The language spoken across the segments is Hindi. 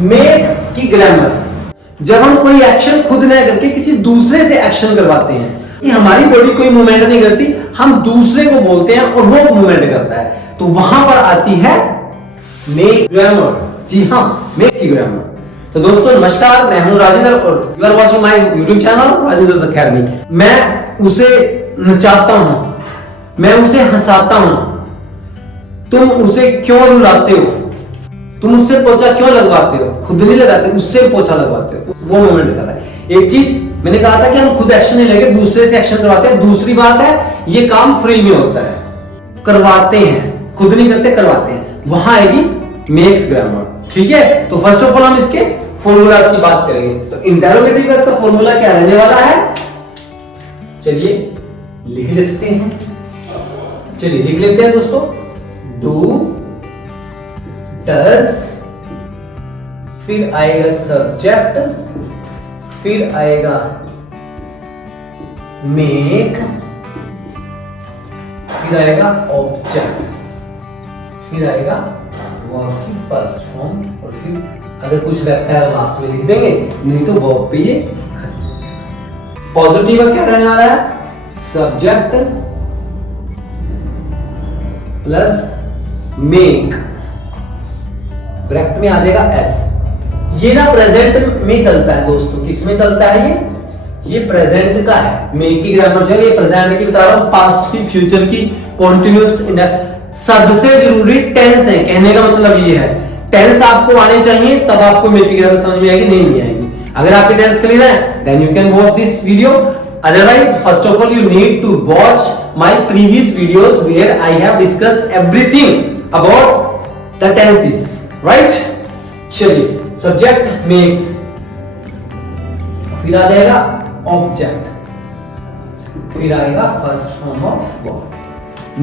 मेक की ग्रामर, जब हम कोई एक्शन खुद न करके किसी दूसरे से एक्शन करवाते हैं, कि हमारी बॉडी कोई मूवमेंट नहीं करती, हम दूसरे को बोलते हैं और वो मूवमेंट करता है, तो वहां पर आती है मेक ग्रामर। जी हाँ, मेक की ग्रामर। तो दोस्तों नमस्कार, मैं हूं राजेंद्र और you are watching my YouTube channel Rajendra Academy. मैं उसे नचाता हूं, मैं उसे हंसाता हूं, तुम उसे क्यों रुलाते हो, तुम उससे पोछा क्यों लगवाते हो, खुद नहीं लगाते, उससे पोछा लगवाते हो, वो मोमेंट कर रहा है। एक चीज मैंने कहा था कि हम खुद एक्शन नहीं लेके दूसरे से एक्शन करवाते हैं। दूसरी बात है ये काम फ्री में होता है, करवाते हैं, खुद नहीं करते, करवाते हैं, वहां आएगी मेक्स ग्रामर। ठीक है, तो फर्स्ट ऑफ ऑल हम इसके फॉर्मूलाज की बात करेंगे। तो इंटरोगेटिव का इसका फॉर्मूला क्या रहने वाला है, चलिए लिख लेते हैं। चलिए लिख लेते हैं दोस्तों, डू, डज, फिर आएगा सब्जेक्ट, फिर आएगा मेक, फिर आएगा ऑब्जेक्ट, फिर आएगा वर्ब की फर्स्ट फॉर्म, और फिर अगर कुछ लगता है लास्ट में लिख देंगे, नहीं तो वर्ब पे ये पॉजिटिव क्या रहने वाला है, सब्जेक्ट प्लस मेक, ब्रैकेट में आ जाएगा एस। ये ना प्रेजेंट में चलता है दोस्तों, किस में चलता है ये प्रेजेंट का है। मेक की ग्रामर जो है ये प्रेजेंट की बता रहा हूं, पास्ट की, फ्यूचर की, कॉन्टिन्यूअस। सबसे जरूरी टेंस है, कहने का मतलब ये है टेंस आपको आने चाहिए, तब आपको मेक की ग्रामर समझ में आएगी, नहीं आएगी। अगर आपके टेंस क्लियर है then you can watch this video, otherwise first of all you need to watch my previous videos where I have discussed everything about the tenses, right? चलिए सब्जेक्ट मेक्स, फिर आ जाएगा ऑब्जेक्ट, फिर आएगा first form of verb.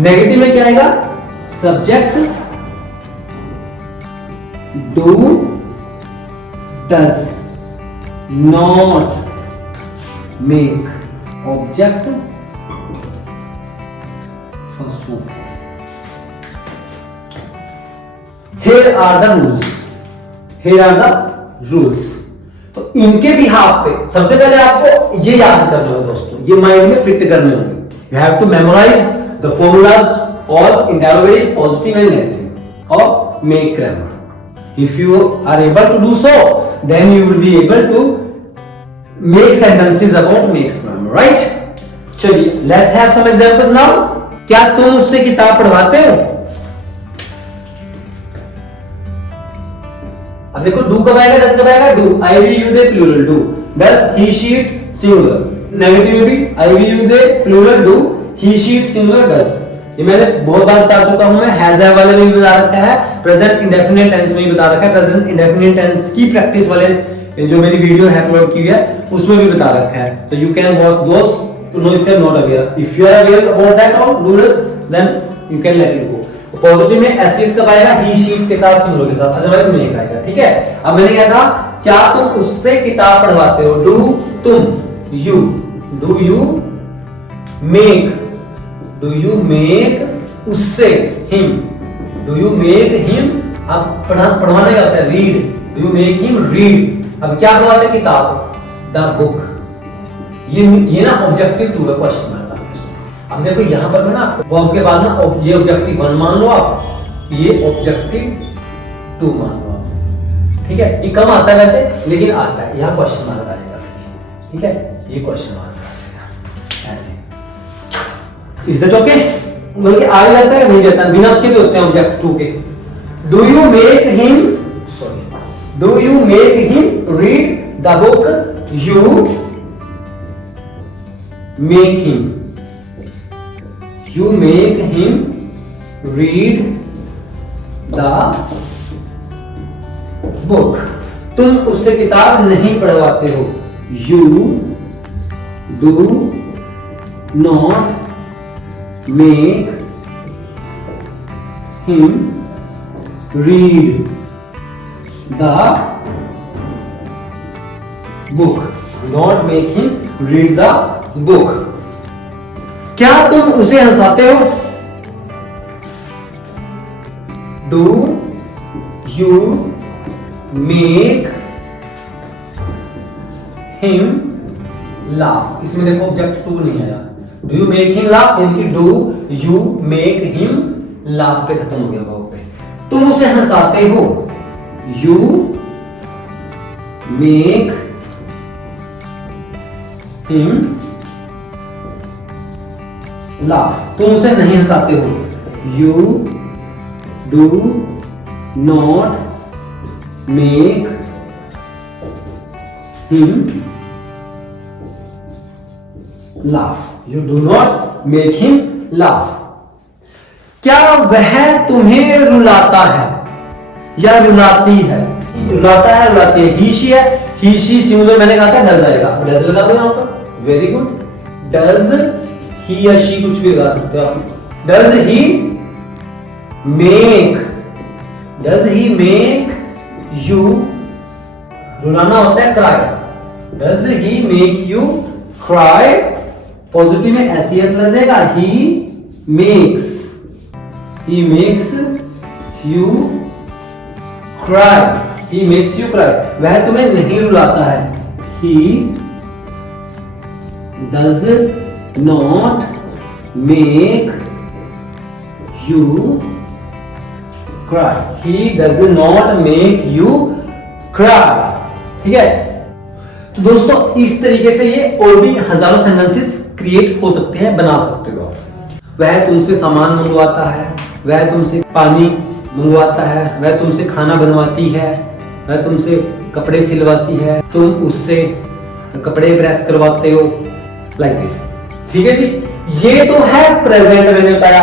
Negative में क्या आएगा, subject, do, does, not, make, object, first form. Here are the rules. Here are the rules. तो इनके भी हाथ पे सबसे पहले आपको ये याद करना होगा दोस्तों, ये माइंड में फिट करने होंगे। You have to memorize the formulas all interrogative, positive and negative of make grammar. If you are able to do so, then you will be able to make sentences about makes grammar, right? चलिए let's have some examples now. क्या तुम उससे किताब पढ़वाते हो? अब देखो डू कब आएगा, डज कब आएगा, do, I we you they plural, do, does, he she it singular. Negative में भी I we you they plural, do, he she it singular, does. ये मैंने बहुत बार बता चुका हूं, मैं हैज हैव वाले में भी बता रखा है, प्रेजेंट इंडेफिनिट टेंस में भी बता रखा है, प्रेजेंट इंडेफिनिट टेंस की प्रैक्टिस वाले जो मेरी वीडियो है अपलोड की है उसमें भी बता रखा है। तो you can watch those to know if you are not aware. If you are aware about that all rules then you can let it go. Positive में एससीएस कब आएगा, ही शीट के साथ, सिंगुलर के साथ, अदरवाइज नहीं आएगा। ठीक है, अब मैंने क्या कहा, क्या तुम उससे किताब पढ़वाते हो, डू तुम, you, do you make, do you make उससे, him, do you make him. अब पढ़वाने का होता है read, do you make him read. अब क्या पढ़वाते हैं, किताब, द बुक। ये ना ऑब्जेक्टिव टू है, क्वेश्चन मार्क। अब देखो यहां पर मैं ना वर्ब के बाद ना ये ऑब्जेक्टिव 1 मान लो आप, ये ऑब्जेक्टिव 2 मान लो आप। ठीक है, ये कम आता है वैसे लेकिन आता है, यहां क्वेश्चन मार्क आ जाएगा। ठीक है, ये क्वेश्चन मार्क आ जाएगा ऐसे। Is that okay? बल्कि आ जाता है नहीं जाता, बिना उसके भी होते हैं ऑब्जेक्ट 2 के। Do you make him, sorry, do you make him read the book, you make him, you make him read the book. तुम उससे किताब नहीं पढ़वाते हो, you do not make him read the book. Not make him read the book. क्या तुम उसे हंसाते हो, do you make him laugh. इसमें देखो ऑब्जेक्ट टू नहीं आया। Do you make him laugh, यानी कि do you make him laugh पे खत्म हो गया वर्ब पे। तुम उसे हंसाते हो, यू मेक हिम लाफ। तुम उसे नहीं हंसाते हो, you do not make him laugh. You do not make him laugh. क्या वह तुम्हें रुलाता है या रुलाती है? रुलाता है, रुलाती है। ही शी है, ही शी सिंगुलर मैंने कहा था डज आएगा, डज लगा दो यहां पर। Very good. डज ही या शी कुछ भी लगा सकते हो आप। Does he make, does he make you, रुलाना होता है cry. Does he make you cry, positive में एस लग जाएगा। He makes you cry, he makes you cry. वह तुम्हें नहीं रुलाता है, he does not make you cry, he does not make you cry. ठीक है, तो दोस्तों इस तरीके से ये और भी हजारों सेंटेंसेस क्रिएट हो सकते हैं, बना सकते हो। वह तुमसे सामान मंगवाता है, वह तुमसे पानी मंगवाता है, वह तुमसे खाना बनवाती है, वह तुमसे कपड़े सिलवाती है, तुम उससे कपड़े प्रेस करवाते हो, लाइक दिस। ठीक है जी, ये तो है प्रेजेंट मैंने बताया।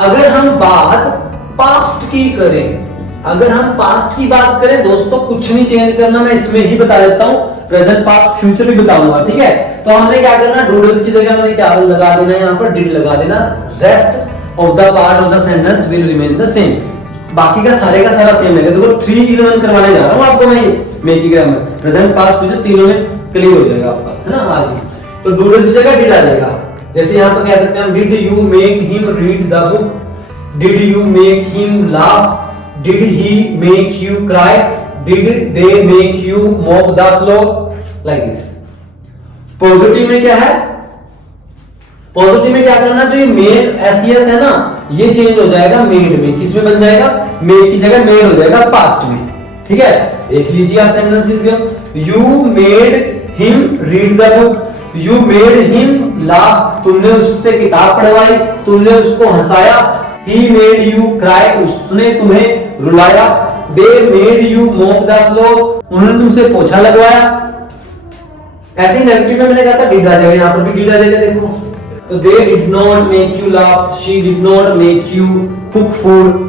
अगर हम बात पास्ट की करें, अगर हम पास्ट की बात करें दोस्तों, कुछ नहीं चेंज करना, मैं इसमें ही बता देता हूं। प्रेजेंट पास्ट फ्यूचर भी बताऊंगा। ठीक है, तो हमने क्या करना, डूडल्स की जगह हमने क्या लगा देना है, यहाँ पर डिड लगा देना। Rest of the part of the sentence will remain the same. बाकी का सारा सेम है। देखो 3 in 1 करवाने जा रहा हूं आपको मैं, make grammar present past future तीनों में क्लियर हो जाएगा आपका, है ना आज ही। तो डूडल्स की जगह डिड आ जाएगा। जैसे यहाँ पर कह सकते हैं हम, did you make him read the book, did you make him laugh, did he make you cry, did they make you mop the floor, like this. Positive में क्या है, पॉजिटिव में क्या करना, जो ये मेक एस है ना, ये चेंज हो जाएगा मेड में। किस में बन जाएगा, मेड की जगह मेड हो जाएगा पास्ट में। ठीक है, देख लीजिए आप सेंटेंसेस में। You made him read the book, you made him laugh, तुमने उससे किताब पढ़वाई, तुमने उसको हंसाया। ही मेड यू क्राई, उसने तुम्हें रुलाया। They made you mop the floor, उन्होंने तुमसे पोछा लगवाया। ऐसे ही नेगेटिव में मैंने कहा था डिड आ जाएगा, यहां पर भी डिड आ जाएगा। देखो, तो they did not make you laugh, she did not make you cook food,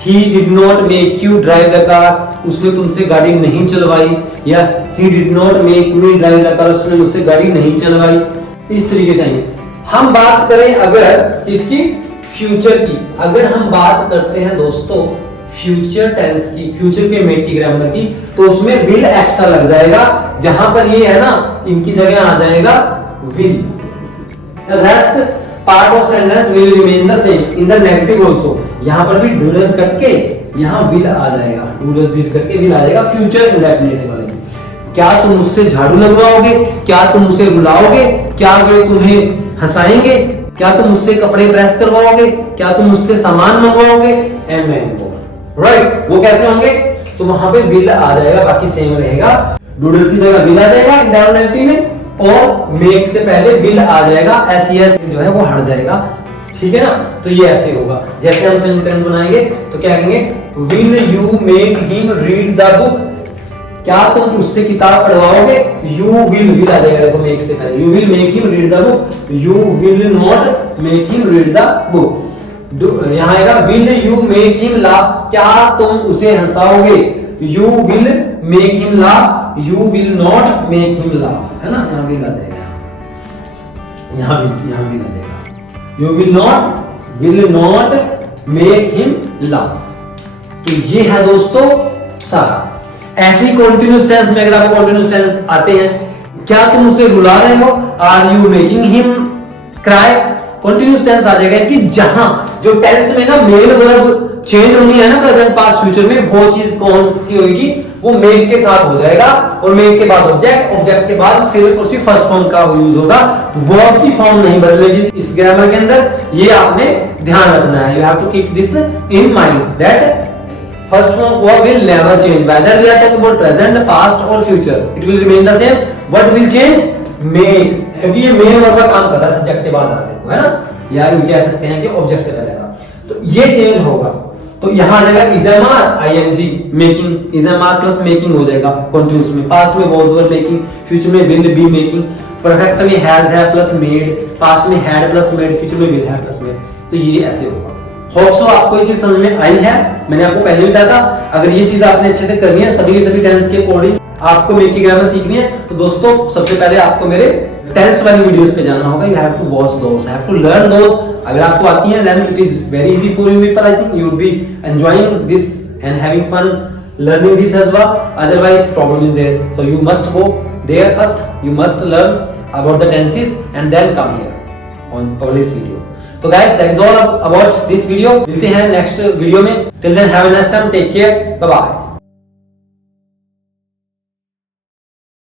he did not make you drive the car, उसने तुमसे गाड़ी नहीं चलवाई। या he did not make me drive the car, उसने मुझसे गाड़ी नहीं चलवाई। इस तरीके से आएंगे। हम बात करें अगर इसकी फ्यूचर की, अगर हम बात करते हैं दोस्तों फ्यूचर टेंस की, फ्यूचर के मेक की ग्रामर की, तो उसमें विल एक्स्ट्रा लग जाएगा। जहां पर ये है ना, इनकी जगह आ जाएगा will. Rest part of sentence will remain the same in the negative also. यहां पर भी डूडल्स कट के यहां विल आ जाएगा, डूडल्स विल कट के विल आ जाएगा फ्यूचर इंडेफिनिट वाले में। क्या तुम उससे झाड़ू लगवाओगे, क्या तुम उसे रुलाओगे, क्या वे तुम्हें हंसाएंगे, क्या तुम उससे कपड़े प्रेस करवाओगे, क्या तुम उससे सामान मंगवाओगे, एंड मैन राइट। वो कैसे होंगे, तो वहां पे विल आ जाएगा, बाकी सेम रहेगा। डूडल्स की जगह विल आ जाएगा इंडेफिनिट में, और मेक से पहले विल आ जाएगा, एस जो है वो हट जाएगा। ठीक है ना, तो ये ऐसे होगा। जैसे हम सेंटेंस बनाएंगे तो क्या कहेंगे, will you make him read the book, क्या तुम उससे किताब पढ़वाओगे, यू विल आ जाएगा। देखो मेक से पहले, you will make him read the book, you will not make him read the book. यहां आएगा will you make him laugh, क्या तुम उसे हंसाओगे, you will make him laugh, you will not make him laugh, है ना। यहां विल आ जाएगा, यहां विल आ जाएगा, you will not make him laugh. तो ये है दोस्तों सारा। ऐसे ही कॉन्टिन्यूस टेंस में अगर आपको कॉन्टिन्यूस टेंस आते हैं, क्या तुम उसे रुला रहे हो, are you making him cry, continuous tense आ जाएगा कि जहां जो टेंस में ना मेन वर्ब चेंज होनी है ना प्रेजेंट पास्ट फ्यूचर में, वो चीज कौन सी होगी, वो मेक के साथ हो जाएगा और मेक के बाद ऑब्जेक्ट, ऑब्जेक्ट के बाद सिर्फ और सिर्फ फर्स्ट फॉर्म का यूज होगा, वर्ब की फॉर्म नहीं बदलेगी इस ग्रामर के अंदर। ये आपने ध्यान रखना है, you have to keep this in mind that first form verb will never change whether we are talking about present, past और future, it will remain the same. What will change, make, क्योंकि ये मेन वर्ब का काम कर रहा है सब्जेक्ट के बाद आने को, है ना, या यूं कह सकते हैं कि ऑब्जेक्ट से पहले का, तो ये चेंज होगा। तो यहां आ जाएगा इजएमआर आईएनजी मेकिंग, इजएमआर प्लस मेकिंग हो जाएगा कंटिन्यूस में, पास्ट में वाज वर मेकिंग, फ्यूचर में विल बी मेकिंग, परफेक्ट में हैज है प्लस मेड, पास्ट में हैड प्लस मेड, फ्यूचर में विल है प्लस मेड। तो ये ऐसे होगा। होप सो आपको ये चीज समझ में आई है। मैंने आपको पहले भी बताया था, अगर ये चीज आपने अच्छे से करनी है, सभी के सभी टेंस के अकॉर्डिंग आपको मेक की ग्रामर सीखनी है, तो दोस्तों सबसे पहले आपको मेरे टेंस वाली वीडियोस पे जाना होगा। You have to watch those, have to learn those. अगर आपको आती है then it is very easy for you people, I think you would be enjoying this and having fun learning this as well. Otherwise problem is there, so you must go there first, you must learn about the tenses and then come here on this video. So guys, that is all about this video. मिलते हैं नेक्स्ट वीडियो में. Till then have a nice time, take care, bye bye.